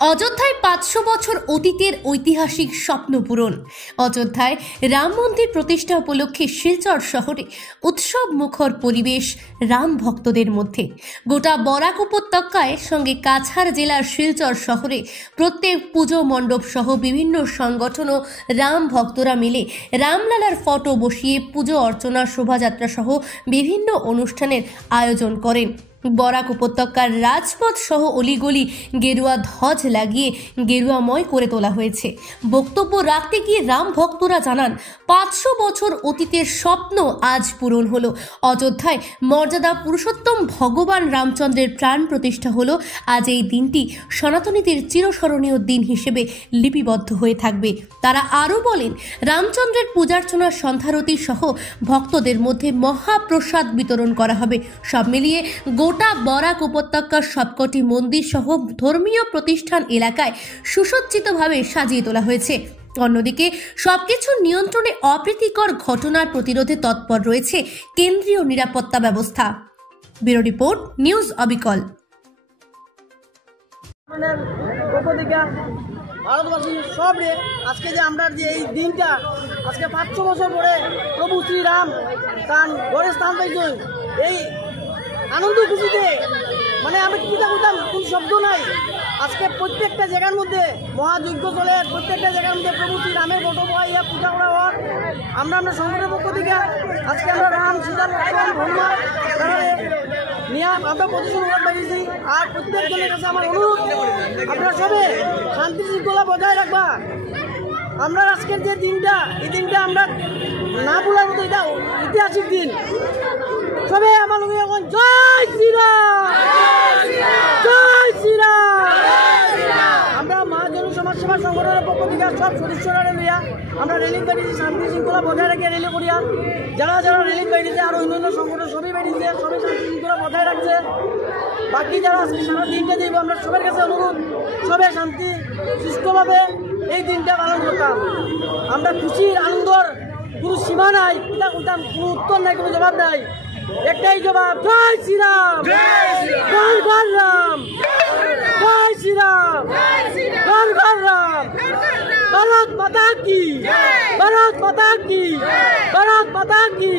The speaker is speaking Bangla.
অযোধ্যায় 500 বছর অতীতের ঐতিহাসিক স্বপ্ন পূরণ। অযোধ্যায় রাম মন্দির প্রতিষ্ঠা উপলক্ষে শিলচর শহরে উৎসব মুখর পরিবেশ রাম ভক্তদের মধ্যে। গোটা বরাক উপত্যকায় সঙ্গে কাছাড় জেলার শিলচর শহরে প্রত্যেক পুজো মণ্ডপ সহ বিভিন্ন সংগঠন ও রাম ভক্তরা মিলে রামলালার ফটো বসিয়ে পুজো অর্চনা, শোভাযাত্রা সহ বিভিন্ন অনুষ্ঠানের আয়োজন করেন। বরাক উপত্যকার রাজপথ সহ অলিগলি গেরুয়া ধ্বজ লাগিয়ে গেরুয়াময় করে তোলা হয়েছে। বক্তব্য রাখতে গিয়ে রাম ভক্তরা জানান, 500 বছর অতীতের স্বপ্ন আজ পূরণ হলো। অযোধ্যায় মর্যাদা পুরুষোত্তম ভগবান রামচন্দ্রের প্রাণ প্রতিষ্ঠা হলো। আজ এই দিনটি সনাতনীদের চিরস্মরণীয় দিন হিসেবে লিপিবদ্ধ হয়ে থাকবে। তারা আরও বলেন, রামচন্দ্রের পূজার্চনা, সন্ধ্যারতি সহ ভক্তদের মধ্যে মহাপ্রসাদ বিতরণ করা হবে। সব মিলিয়ে গোটা বরাক উপত্যকার সবকটি মন্দির সহ ধর্মীয় প্রতিষ্ঠান এলাকায় সুসজ্জিতভাবে সাজিয়ে তোলা হয়েছে। অন্যদিকে সবকিছু নিয়ন্ত্রণে অপ্রীতিকর ঘটনার প্রতিরোধে তৎপর রয়েছে কেন্দ্রীয় নিরাপত্তা ব্যবস্থা। ব্যুরো রিপোর্ট, নিউজ অবিকল। ভারতবাসী সব রে আজকে যে আমরা যে এই দিনটা আজকে 500 বছর পরে প্রভু শ্রীরাম তার ঘরে স্থান পাইছেন, এই আনন্দ খুশিতে মানে আমি কিতা বলতাম কোন শব্দ নাই। আজকে প্রত্যেকটা জায়গার মধ্যে মহাযজ্ঞ চলে, প্রত্যেকটা জায়গার মধ্যে প্রভু শ্রীরামের ফটো ইয়া পূজা করা হয়। আমরা সংগঠনের পক্ষ থেকে আজকে আমরা রাম সীতার হনুমান নিয়ে আমরা প্রতিষ্ঠান বেরিয়েছি। আর প্রত্যেকজনের কাছে আমার অনুরোধ, আপনারা সবে শান্তি শৃঙ্খলা বজায় রাখবা। আমরা আজকের যে দিনটা, এই দিনটা আমরা না ভুলার মতো, এটা ঐতিহাসিক দিন। সবে আমার লোক এখন জয় শ্রীরাম, জয় শ্রীরাম। আমরা মহাজন সমাজ সেবা সংগঠনের পক্ষ থেকে সব সদস্যরা নিয়ে আমরা রেলিং বেরিয়েছি, শান্তি শৃঙ্খলা বজায় রেখে রেলি করিয়া। যারা যারা রেলিং বেরিয়েছে আর অন্যান্য সংগঠন সবই বেরিয়েছে, সবই শান্তি শৃঙ্খলা বজায় রাখছে। বাকি যারা আজকে সারা দিনটা দেব, আমরা সবার কাছে অনুরোধ, সবে শান্তি সুস্থভাবে এই দিনটা পালন করতাম। আমরা খুশির আনন্দর কোনো সীমা নাই, এটা করতাম, কোনো উত্তর নাই, কোনো জবাব নাই। একটাই জবাব, জয় শ্রীরাম, জয় ঘর রাম, জয় শ্রীরাম, ঘর ঘর রাম। ভারত মাতা কি, ভারত মাতা কি, ভারত মাতা কি।